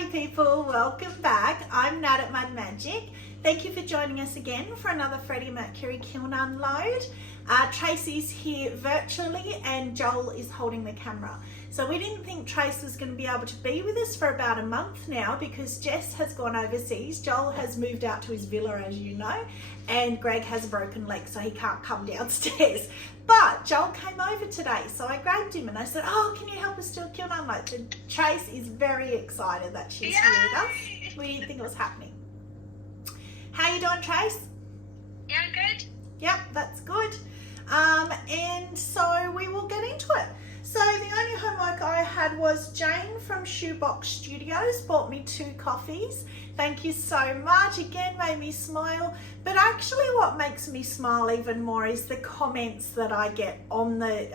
party people, welcome back. I'm Nat at Mud Magic. Thank you for joining us again for another Freddie Mercury kiln unload. Tracy's here virtually and Joel is holding the camera. So we didn't think Trace was going to be able to be with us for about a month now because Jess has gone overseas. Joel has moved out to his villa, as you know, and Greg has a broken leg, so he can't come downstairs. But Joel came over today, so I grabbed him and I said, oh, can you help us do a kiln unload? And Trace is very excited that she's here with us. We didn't think it was happening. How you doing, Trace? Yeah, good. Yep, that's good. And so we will get into it. So the only homework I had was Jane from Shoebox Studios bought me 2 coffees. Thank you so much. Again, made me smile. But actually what makes me smile even more is the comments that I get on the,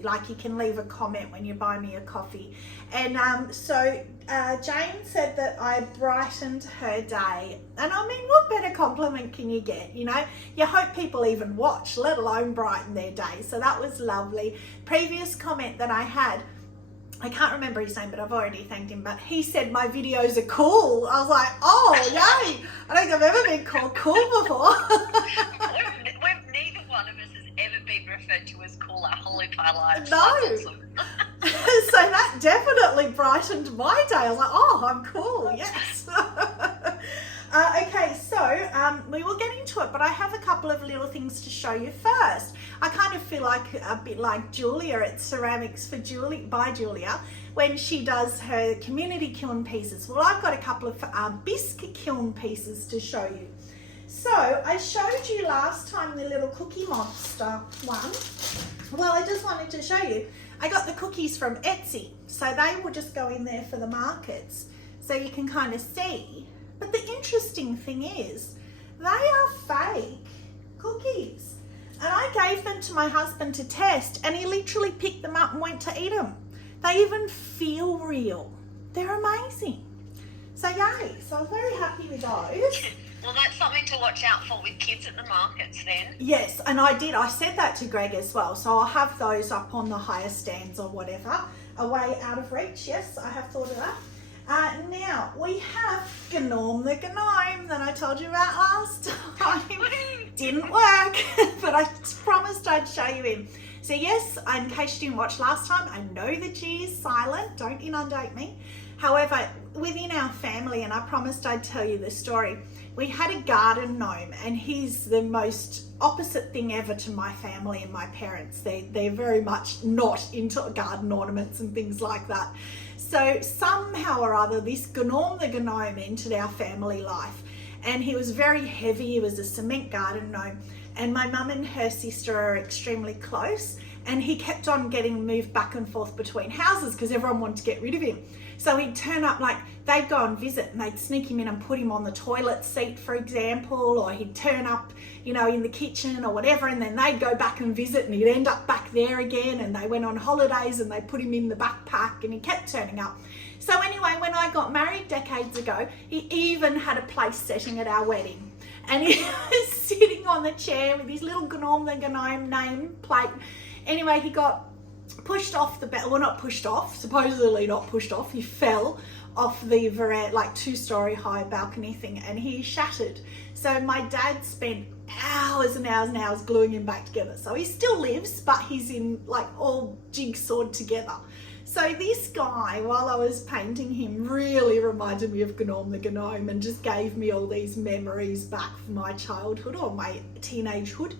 like you can leave a comment when you buy me a coffee. And Jane said that I brightened her day. And I mean, what better compliment can you get? You know, you hope people even watch, let alone brighten their day. So that was lovely. Previous comment that I had, I can't remember his name, but I've already thanked him, but he said my videos are cool. I was like, oh, yay. I don't think I've ever been called cool before. Neither one of us has ever been referred to as cool our whole entire lives. No. Awesome. So that definitely brightened my day. I was like, oh, I'm cool, yes. Okay, so we will get into it, but I have a couple of little things to show you first. I kind of feel like a bit like Julia at Ceramics for by Julia when she does her community kiln pieces. Well, I've got a couple of bisque kiln pieces to show you. So I showed you last time the little Cookie Monster one. Well, I just wanted to show you. I got the cookies from Etsy, so they will just go in there for the markets, so you can kind of see. But the interesting thing is, they are fake cookies. And I gave them to my husband to test, and he literally picked them up and went to eat them. They even feel real. They're amazing. So yay, so I'm very happy with those. Well, that's something to watch out for with kids at the markets then. Yes, and I did. I said that to Greg as well. So I'll have those up on the higher stands or whatever, away out of reach. Yes, I have thought of that. Now, we have Gnome the Gnome that I told you about last time. Didn't work, but I promised I'd show you him. So yes, in case you didn't watch last time, I know the G is silent. Don't inundate me. However, within our family, and I promised I'd tell you the story, we had a garden gnome, and he's the most opposite thing ever to my family and my parents. They're very much not into garden ornaments and things like that. So somehow or other, this Gnome the Gnome entered our family life, and he was very heavy. He was a cement garden gnome, and my mum and her sister are extremely close, and he kept on getting moved back and forth between houses because everyone wanted to get rid of him. So he'd turn up, like they'd go and visit and they'd sneak him in and put him on the toilet seat, for example, or he'd turn up, you know, in the kitchen or whatever, and then they'd go back and visit and he'd end up back there again, and they went on holidays and they put him in the backpack and he kept turning up. So anyway, when I got married decades ago, he even had a place setting at our wedding. And he was sitting on the chair with his little Gnome the Gnome name plate. Anyway, he got pushed off the bed, well, not pushed off, supposedly not pushed off. He fell off the veranda, like 2-story high balcony thing, and he shattered. So my dad spent hours and hours and hours gluing him back together. So he still lives, but he's in like all jigsawed together. So this guy, while I was painting him, really reminded me of Gnome the Gnome and just gave me all these memories back from my childhood or my teenagehood.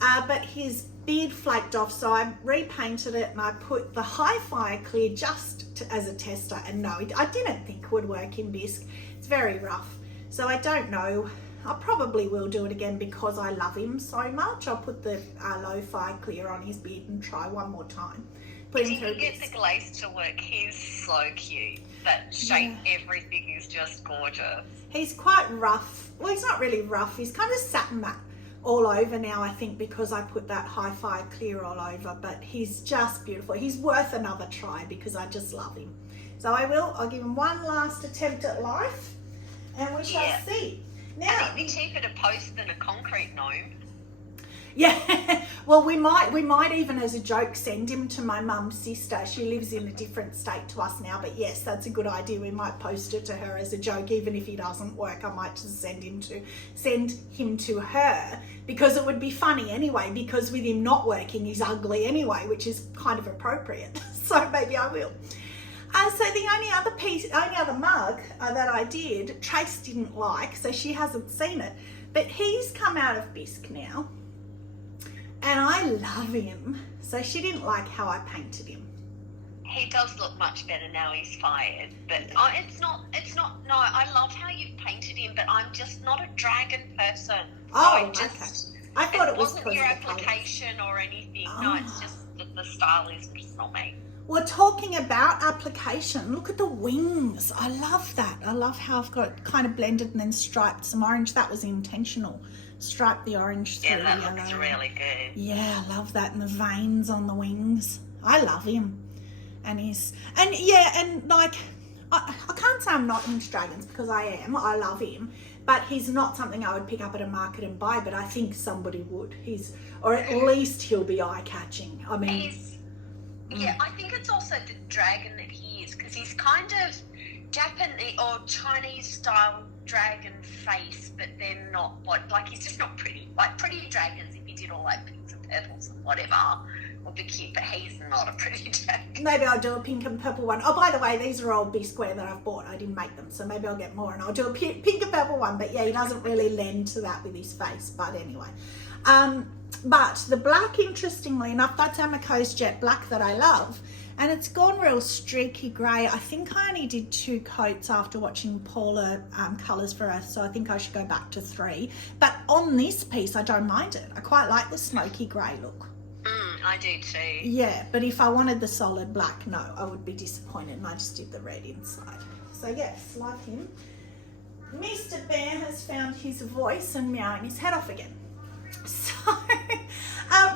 But his beard flaked off, so I repainted it and I put the Hi-Fi clear just as a tester, and no, I didn't think it would work in bisque. It's very rough, so I don't know. I probably will do it again because I love him so much. I'll put the Lo-Fi clear on his beard and try one more time. If you can get the glaze to work, he's so cute. That shape, everything is just gorgeous. He's quite rough. Well, he's not really rough. He's kind of satin matte all over now, I think, because I put that Hi-Fi clear all over, but he's just beautiful. He's worth another try because I just love him. So I'll give him one last attempt at life, and we shall see. Now, and it'd be cheaper to post than a concrete gnome. Yeah, well, we might even as a joke send him to my mum's sister. She lives in a different state to us now, but yes, that's a good idea. We might post it to her as a joke. Even if he doesn't work, I might just send him to her, because it would be funny anyway, because with him not working, he's ugly anyway, which is kind of appropriate. So maybe I will. So the only other mug that I did, Trace didn't like, so she hasn't seen it, but he's come out of bisque now. And I love him. So she didn't like how I painted him. He does look much better now he's fired. But it's not, no, I love how you've painted him, but I'm just not a dragon person. Oh, okay. I thought it wasn't your application or anything. Oh. No, it's just that the style is just not me. Well, talking about application, look at the wings. I love that. I love how I've got it kind of blended and then striped some orange. That was intentional. Stripe the orange through. Yeah, that looks really good. Yeah, I love that. And the veins on the wings. I love him. And like, I can't say I'm not into dragons, because I am. I love him. But he's not something I would pick up at a market and buy, but I think somebody would. Or at least he'll be eye-catching. I mean... Yeah, I think it's also the dragon that he is, because he's kind of Japanese or Chinese style dragon face, but they're not like he's just not pretty. Like pretty dragons, if you did all like pinks and purples and whatever, would be cute, but he's not a pretty dragon. Maybe I'll do a pink and purple one. Oh, by the way, these are all B-square that I've bought. I didn't make them, so maybe I'll get more and I'll do a pink and purple one. But yeah, he doesn't really lend to that with his face. But anyway, but the black, interestingly enough, that's Amaco's jet black that I love. And it's gone real streaky grey. I think I only did 2 coats after watching Paula Colours for Us, so I think I should go back to 3. But on this piece, I don't mind it. I quite like the smoky grey look. I do too. Yeah, but if I wanted the solid black, no, I would be disappointed, and I just did the red inside. So yes, love him. Mr. Bear has found his voice and meowing his head off again. So,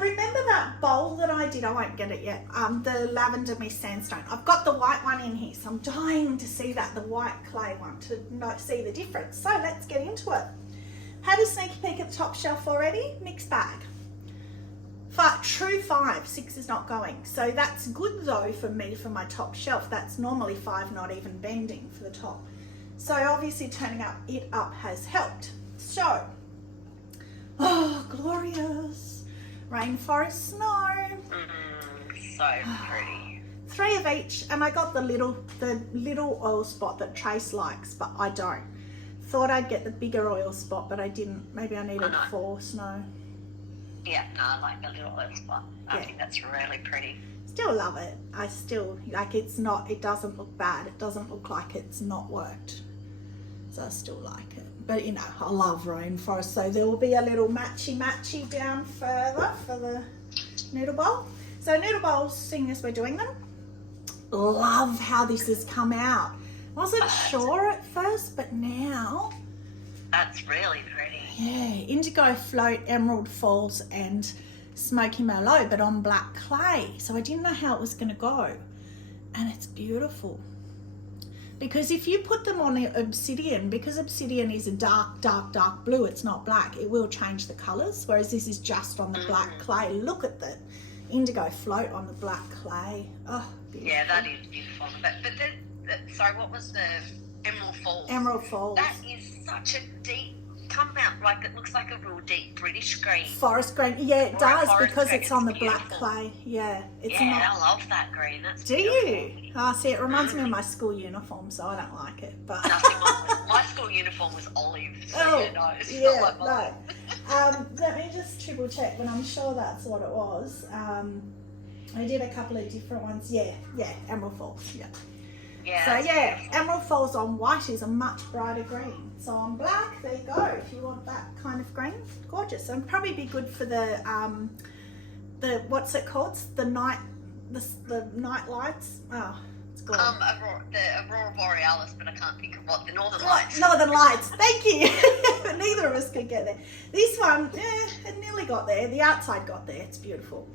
remember that bowl that I did? I won't get it yet. The lavender mist sandstone. I've got the white one in here, so I'm dying to see that, the white clay one, to see the difference. So let's get into it. Had a sneaky peek at the top shelf already. Mixed bag. True 5, 6 is not going. So that's good though for me for my top shelf. That's normally 5, not even bending for the top. So obviously turning it up has helped. So, oh, glorious. Rainforest snow. So pretty. 3 of each, and I got the little oil spot that Trace likes, but I don't. Thought I'd get the bigger oil spot, but I didn't. Maybe I needed 4 snow. Yeah, no, I like the little oil spot. I think that's really pretty. Still love it. I still, like, it doesn't look bad. It doesn't look like it's not worked. So I still like it. But, you know, I love rainforest. So there will be a little matchy down further for the noodle bowl. So noodle bowls, seeing as we're doing them, love how this has come out. Wasn't sure at first, but now... That's really pretty. Yeah, Indigo Float, Emerald Falls and Smoky Merlot, but on black clay. So I didn't know how it was going to go. And it's beautiful. Because if you put them on obsidian, because obsidian is a dark blue, it's not black, it will change the colours. Whereas this is just on the black clay. Look at the Indigo Float on the black clay. Oh, beautiful. Yeah, that is beautiful. But sorry, what was the Emerald Falls? Emerald Falls. That is such a deep, come out like it looks like a real deep British green. Forest green. Yeah, it does, because it's on the black clay. Yeah. I love that green. That's Do beautiful. you? Oh, see, it reminds me of my school uniform, so I don't like it. But Nothing like my school uniform was olive. So let me just triple check, but I'm sure that's what it was. I did a couple of different ones. Yeah, Emerald Falls. Yeah. Yeah. So yeah, beautiful. Emerald Falls on white is a much brighter green. So on black, there you go. If you want that kind of green, gorgeous. And probably be good for the what's it called? The night lights. Oh, it's gorgeous. The Aurora Borealis, but I can't think of what the Northern Lights. Northern Lights. Thank you. Neither of us could get there. This one, it nearly got there. The outside got there. It's beautiful.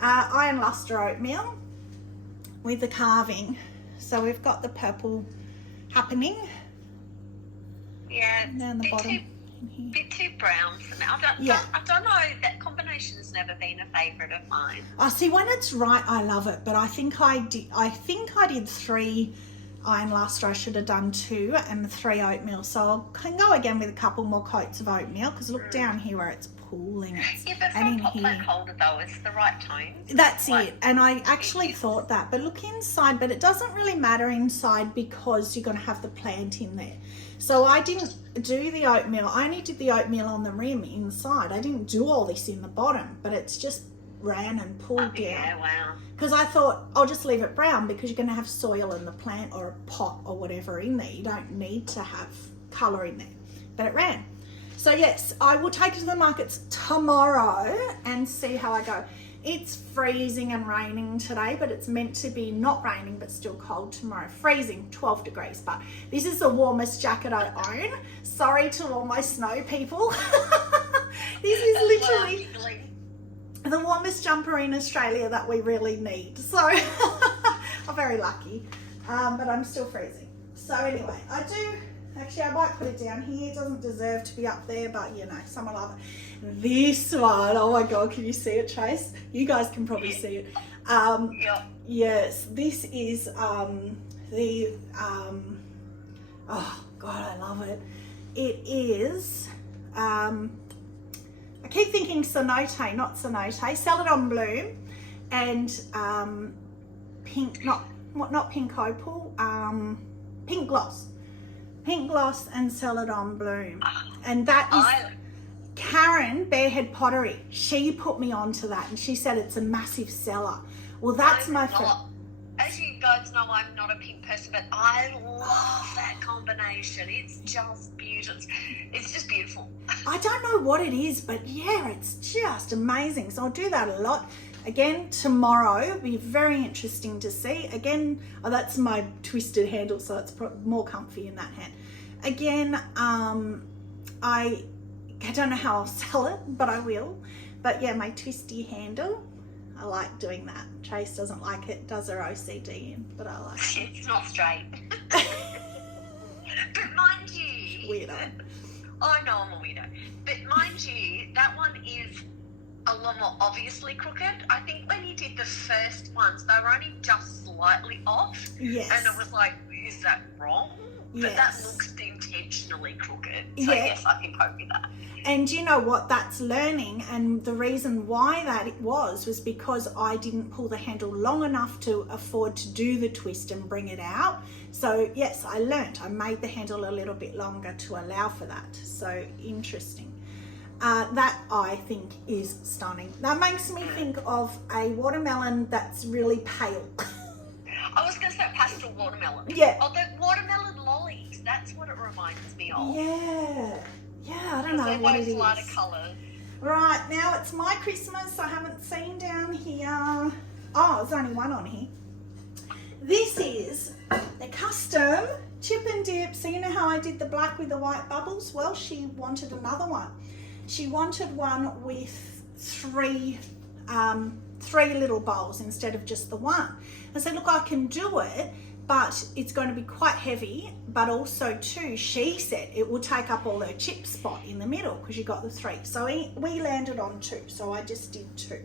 Iron luster oatmeal with the carving. So we've got the purple happening. Yeah, down the bottom. Bit too brown for me. I don't know, that combination combination's never been a favourite of mine. I see, when it's right, I love it. But I think I did 3 iron last year. I should have done 2 and 3 oatmeal. So I can go again with a couple more coats of oatmeal, because look down here where it's pooling. Yeah, but for a pot holder though, it's the right tone. That's it. And I actually thought that. But look inside, but it doesn't really matter inside because you're going to have the plant in there. So I didn't do the oatmeal. I only did the oatmeal on the rim inside. I didn't do all this in the bottom, but it's just ran and pulled down. Yeah, wow. Because I thought I'll just leave it brown, because you're going to have soil in the plant or a pot or whatever in there. You don't need to have colour in there. But it ran. So yes, I will take it to the markets tomorrow and see how I go. It's freezing and raining today, but it's meant to be not raining but still cold tomorrow. Freezing, 12 degrees, but this is the warmest jacket I own. Sorry to all my snow people. This is literally the warmest jumper in Australia that we really need. So I'm very lucky, but I'm still freezing. So anyway, actually I might put it down here. It doesn't deserve to be up there, but you know, someone love it. This one, oh my God, can you see it, Trace? You guys can probably see it. Yeah. Yes, this is oh God, I love it. It is, I keep thinking Sonote, not Sonote, Celadon Bloom, and pink, not pink opal, pink gloss. Pink gloss and Celadon Bloom. And that is Karen, Barehead Pottery. She put me onto that, and she said it's a massive seller. Well, that's my favorite. As you guys know, I'm not a pink person, but I love that combination. It's just beautiful. It's just beautiful. I don't know what it is, but yeah, it's just amazing. So I'll do that a lot. Again, tomorrow, it'll be very interesting to see. Again, that's my twisted handle, so it's more comfy in that hand. Again, I don't know how I'll sell it, but I will. But yeah, my twisty handle, I like doing that. Trace doesn't like it, does her OCD in, but I like it. It's not straight. But mind you... Weirdo. I know I'm a weirdo. But mind you, that one is a lot more obviously crooked. I think when you did the first ones, they were only just slightly off. Yes. And it was like, is that wrong? But yes, that looks intentionally crooked. So yeah, yes, I can cope with that. And you know what, that's learning, and the reason why that it was because I didn't pull the handle long enough to afford to do the twist and bring it out. So yes, I learnt. I made the handle a little bit longer to allow for that. So interesting. That I think is stunning. That makes me think of a watermelon that's really pale. I was going to say pastel watermelon. Yeah. Oh, the watermelon lollies. That's what it reminds me of. Yeah, I don't know what it is. Lighter colours. Right, now it's my Christmas. I haven't seen down here. Oh, there's only one on here. This is the custom chip and dip. So you know how I did the black with the white bubbles? Well, she wanted another one. She wanted one with three little bowls instead of just the one. I said, look, I can do it, but it's going to be quite heavy, but also too, she said it will take up all her chip spot in the middle because you got the 3. So we landed on 2, so I just did 2.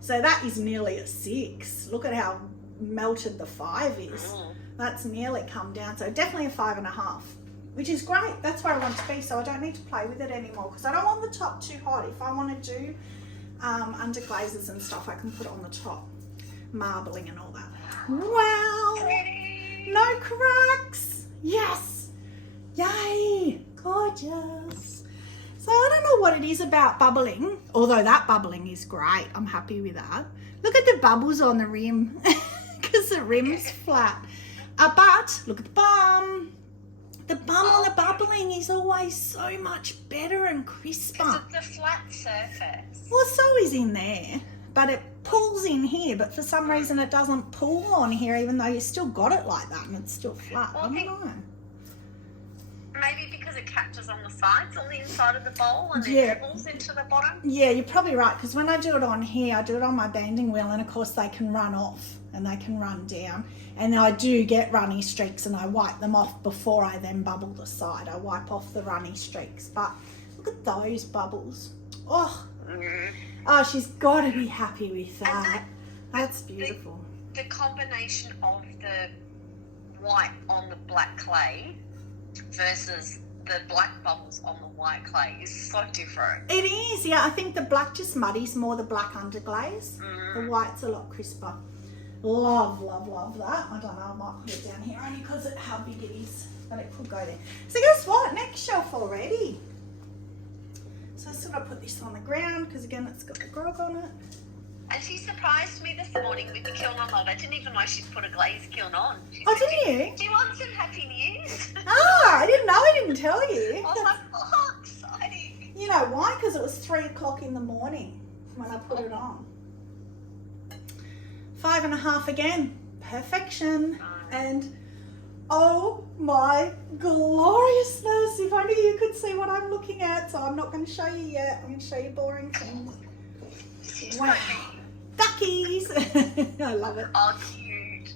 So that is nearly a 6. Look at how melted the 5 is. That's nearly come down, so definitely a 5.5, which is great. That's where I want to be, so I don't need to play with it anymore because I don't want the top too hot. If I want to do underglazes and stuff, I can put it on the top, marbling and all that. Wow, Pretty. no cracks. Yes, yay, gorgeous. So I don't know what it is about bubbling, although that bubbling is great. I'm happy with that. Look at the bubbles on the rim because the rim's flat. But look at the bum. The bum on the bubbling is always so much better and crisper. It's a flat surface. Well, so is in there, but it pulls in here, but for some reason it doesn't pull on here, even though you still got it like that and it's still flat. Well, I don't know. Maybe because it catches on the sides, on the inside of the bowl, and Yeah. then pulls into the bottom. Yeah, you're probably right, because when I do it on here, I do it on my banding wheel, and of course they can run off and they can run down. And I do get runny streaks, and I wipe them off before I then bubble the side. I wipe off the runny streaks. But look at those bubbles. Oh, Oh, she's got to be happy with that. That's beautiful. The combination of the white on the black clay versus the black bubbles on the white clay is so different. It is, yeah. I think the black just muddies more the black underglaze. The white's a lot crisper. Love, love, love that. I don't know, I might put it down here only because of how big it is, but it could go there. So guess what? Next shelf already. So I still got to put this on the ground because again, it's got the grog on it. And she surprised me this morning with the kiln on love. I didn't even know she'd put a glazed kiln on. Oh, didn't you? Do you want some happy news? Ah, I didn't know. I didn't tell you. I was like, oh, exciting. You know why? Because it was 3 o'clock in the morning when I put it on. 5.5 again. Perfection. And oh my gloriousness. If only you could see what I'm looking at. So I'm not going to show you yet. I'm going to show you boring things. Wow. Duckies. I love it. Oh, cute.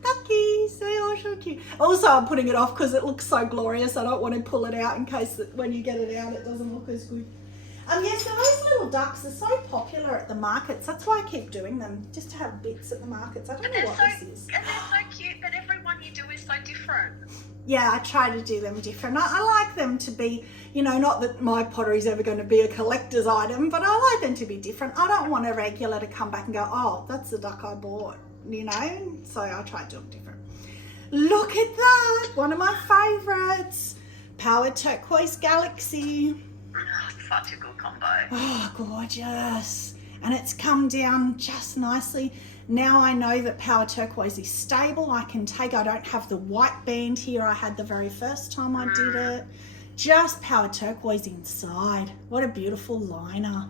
Duckies. They're all so cute. Also, I'm putting it off because it looks so glorious. I don't want to pull it out in case that when you get it out, it doesn't look as good. Yes, so those little ducks are so popular at the markets. That's why I keep doing them, just to have bits at the markets. I don't know what this is. And they're so cute, but every one you do is so different. Yeah, I try to do them different. I like them to be, you know, not that my pottery is ever going to be a collector's item, but I like them to be different. I don't want a regular to come back and go, oh, that's the duck I bought, you know? So I try to do them different. Look at that. One of my favourites. Powered Turquoise Galaxy. Such a good combo. Oh, gorgeous. And it's come down just nicely. Now I know that Power Turquoise is stable. I don't have the white band here I had the very first time I did it. Just Power Turquoise inside. What a beautiful liner.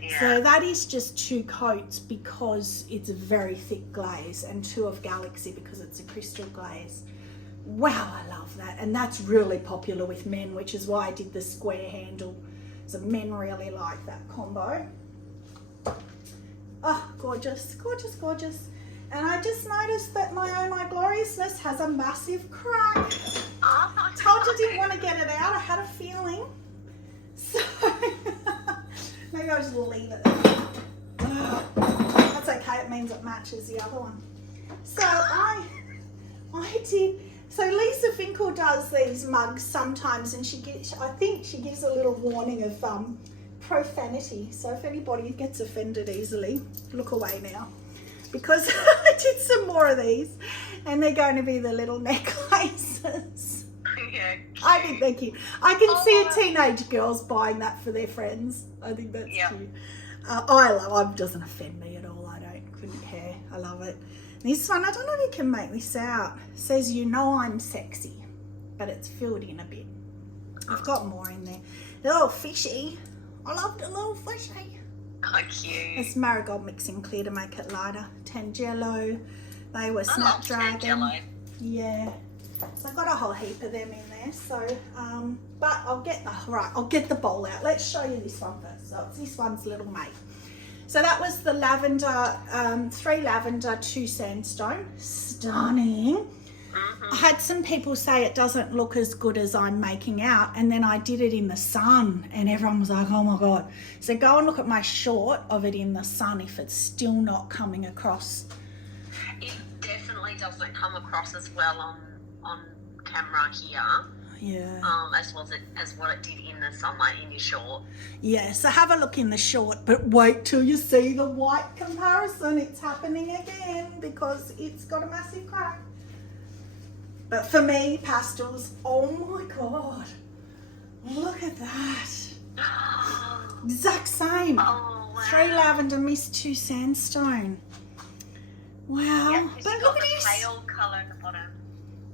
Yeah. So that is just 2 coats because it's a very thick glaze, and 2 of Galaxy because it's a crystal glaze. Wow, I love that. And that's really popular with men, which is why I did the square handle. So men really like that combo. Oh, gorgeous, gorgeous, gorgeous. And I just noticed that my Oh My Gloriousness has a massive crack. Oh, Told you didn't want to get it out. I had a feeling. So maybe I'll just leave it there. That's okay. It means it matches the other one. So I did. So Lisa Finkel does these mugs sometimes, and I think she gives a little warning of profanity. So if anybody gets offended easily, look away now, because I did some more of these, and they're going to be the little necklaces. Yeah, I think they're cute. I can see teenage girls buying that for their friends. I think that's cute. It doesn't offend me at all. Couldn't care. I love it. This one, I don't know if you can make this out. It says, you know I'm sexy, but it's filled in a bit. I've got more in there. The little fishy. I love the little fishy. Oh, cute. It's marigold mixing clear to make it lighter. Tangelo. They were Snapdragon. Yeah. So I've got a whole heap of them in there. So, but I'll get the bowl out. Let's show you this one first. So it's this one's little mate. So that was the lavender, 3 lavender, 2 sandstone. Stunning. I had some people say it doesn't look as good as I'm making out, and then I did it in the sun and everyone was like, oh my God. So go and look at my short of it in the sun if it's still not coming across. It definitely doesn't come across as well on camera here. Yeah. As well as what it did in the sunlight in your short. Yeah, so have a look in the short, but wait till you see the white comparison. It's happening again because it's got a massive crack. But for me, pastels, oh my God, look at that. Exact same. Oh, wow. 3 lavender mist, 2 sandstone. Wow. Yeah, but you've look got at the this. pale colour at the bottom.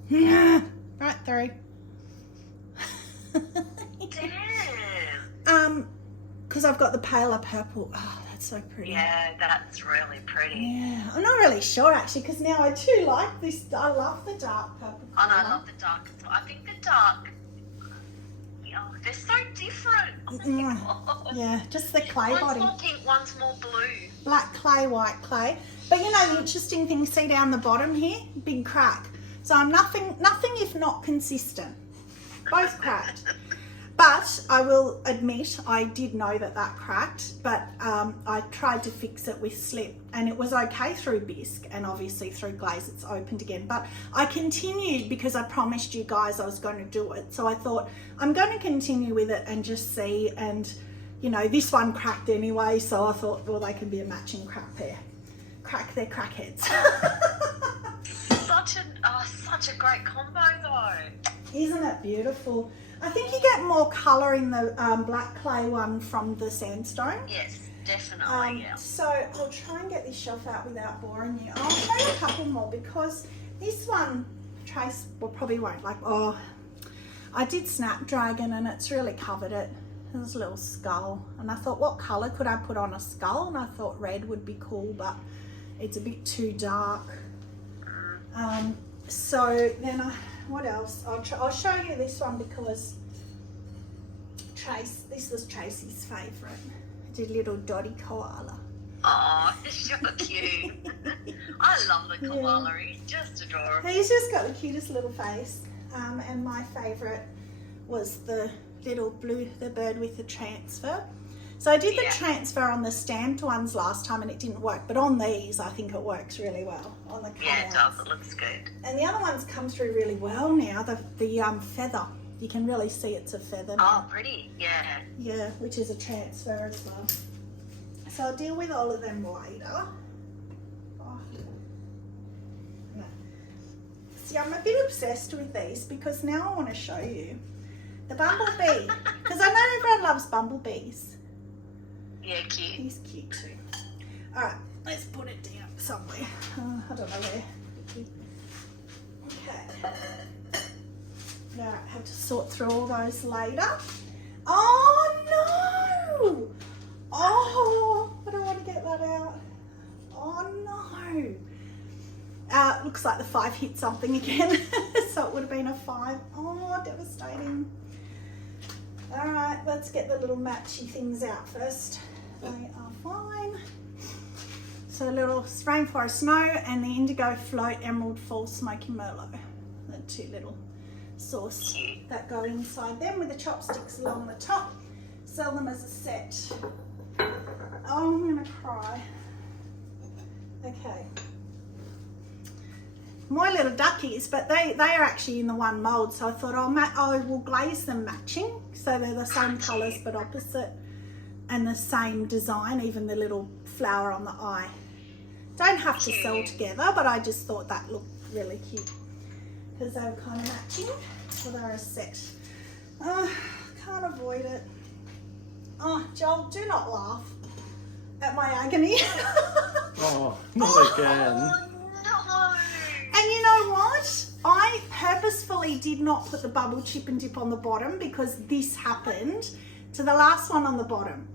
Yeah. Right through. Damn. Because I've got the paler purple. Oh, that's so pretty. Yeah, that's really pretty. Yeah, I'm not really sure actually, because now I do like this. I love the dark purple. Oh, no, I love the dark as well. I think the dark, they're so different. Oh my God. Yeah, just the clay One's body. more pink, one's more blue. Black clay, white clay. But you know the interesting thing, see down the bottom here, big crack. So I'm nothing if not consistent. Both cracked. But I will admit, I did know that cracked, but I tried to fix it with slip, and it was okay through bisque, and obviously through glaze it's opened again. But I continued because I promised you guys I was going to do it. So I thought I'm going to continue with it and just see, and you know, this one cracked anyway, so I thought, well, they can be a matching crack pair. Crack their crackheads. Such a great combo though. Isn't it beautiful? I think you get more colour in the black clay one from the sandstone. Yes, definitely, yeah. So I'll try and get this shelf out without boring you. I'll show you a couple more because this one, Trace probably won't like. Oh, I did Snapdragon and it's really covered it. There's a little skull. And I thought, what colour could I put on a skull? And I thought red would be cool, but it's a bit too dark. So then what else? I'll show you this one because this was Tracy's favourite. I did a little dotty koala. Oh, so cute. I love the koala. Yeah. He's just adorable. He's just got the cutest little face. And my favourite was the little the bird with the transfer. So I did the transfer on the stamped ones last time and it didn't work, but on these I think it works really well on the cutouts. Yeah, it does. It looks good. And the other ones come through really well now. The feather, you can really see it's a feather now. Oh, pretty. Yeah. Yeah, which is a transfer as well. So I'll deal with all of them later. Oh. No. See, I'm a bit obsessed with these because now I want to show you the bumblebee because I know everyone loves bumblebees. Yeah, cute. He's cute too. Alright, let's put it down somewhere. I don't know where. Okay. Now I have to sort through all those later. Oh no! Oh, I don't want to get that out. Oh no! Looks like the 5 hit something again. So it would have been a 5. Oh, devastating. Alright, let's get the little matchy things out first. They are fine. So a little rainforest snow and the indigo float emerald fall smoky merlot. The 2 little sauce that go inside them with the chopsticks along the top. Sell them as a set. Oh, I'm gonna cry. Okay. My little duckies, but they are actually in the one mould, so I thought I will glaze them matching so they're the same colours but opposite and the same design, even the little flower on the eye. Don't have to sell together, but I just thought that looked really cute because they were kind of matching, so they're a set. Can't avoid it. Oh, Joel, do not laugh at my agony. Oh, not again. Oh, no. And you know what? I purposefully did not put the bubble chip and dip on the bottom because this happened to the last one on the bottom.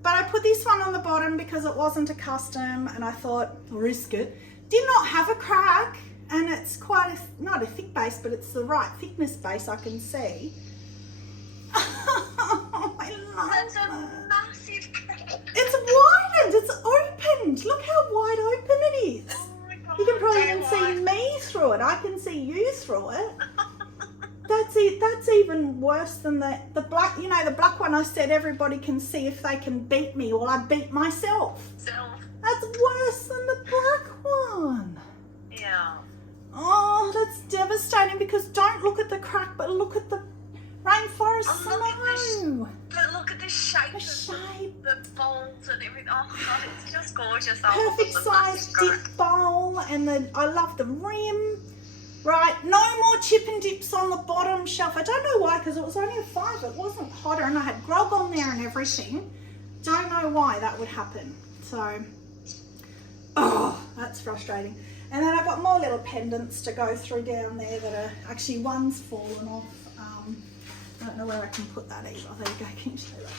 But I put this one on the bottom because it wasn't a custom and I thought, risk it. Did not have a crack and it's quite not a thick base, but it's the right thickness base I can see. I love That's that. a massive crack. It's widened, it's opened. Look how wide open it is. Oh my God, You can probably even don't see me through it. I can see you through it. That's it. That's even worse than the black. You know, the black one I said everybody can see if they can beat me. Well, I beat myself. That's worse than the black one. Yeah. Oh, that's devastating because don't look at the crack, but look at the rainforest snow. But look at the shape The of shape. the bowls and everything. Oh God, it's just gorgeous. Perfect size dip bowl and I love the rim. Right, no more chip and dips on the bottom shelf. I don't know why because it was only a 5. It wasn't hotter and I had grog on there and everything. Don't know why that would happen. So, oh, that's frustrating. And then I've got more little pendants to go through down there that are actually one's fallen off. I don't know where I can put that either. There you go, can you show that?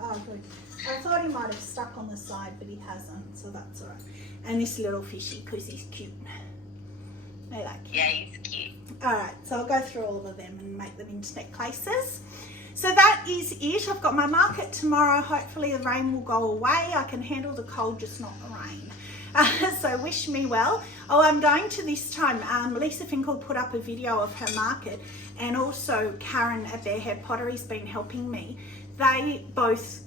Oh, good. I thought he might have stuck on the side, but he hasn't, so that's all right. And this little fishy, because he's cute. I like him. Yeah, he's cute. All right, so I'll go through all of them and make them into necklaces. So that is it. I've got my market tomorrow. Hopefully the rain will go away. I can handle the cold, just not the rain. So wish me well. Oh, I'm going to this time. Lisa Finkel put up a video of her market, and also Karen at Their Hair Pottery's been helping me. They both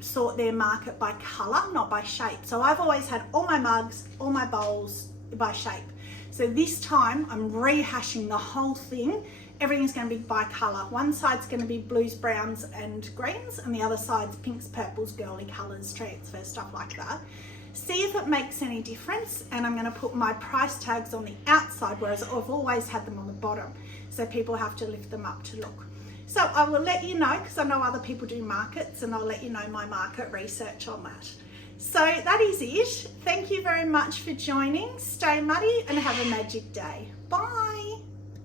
sort their market by colour, not by shape. So I've always had all my mugs, all my bowls by shape. So this time I'm rehashing the whole thing. Everything's going to be by colour. One side's going to be blues, browns and greens, and the other side's pinks, purples, girly colours, transfer, stuff like that. See if it makes any difference, and I'm going to put my price tags on the outside, whereas I've always had them on the bottom, so people have to lift them up to look. So I will let you know, because I know other people do markets, and I'll let you know my market research on that. So that is it. Thank you very much for joining. Stay muddy and have a magic day. Bye.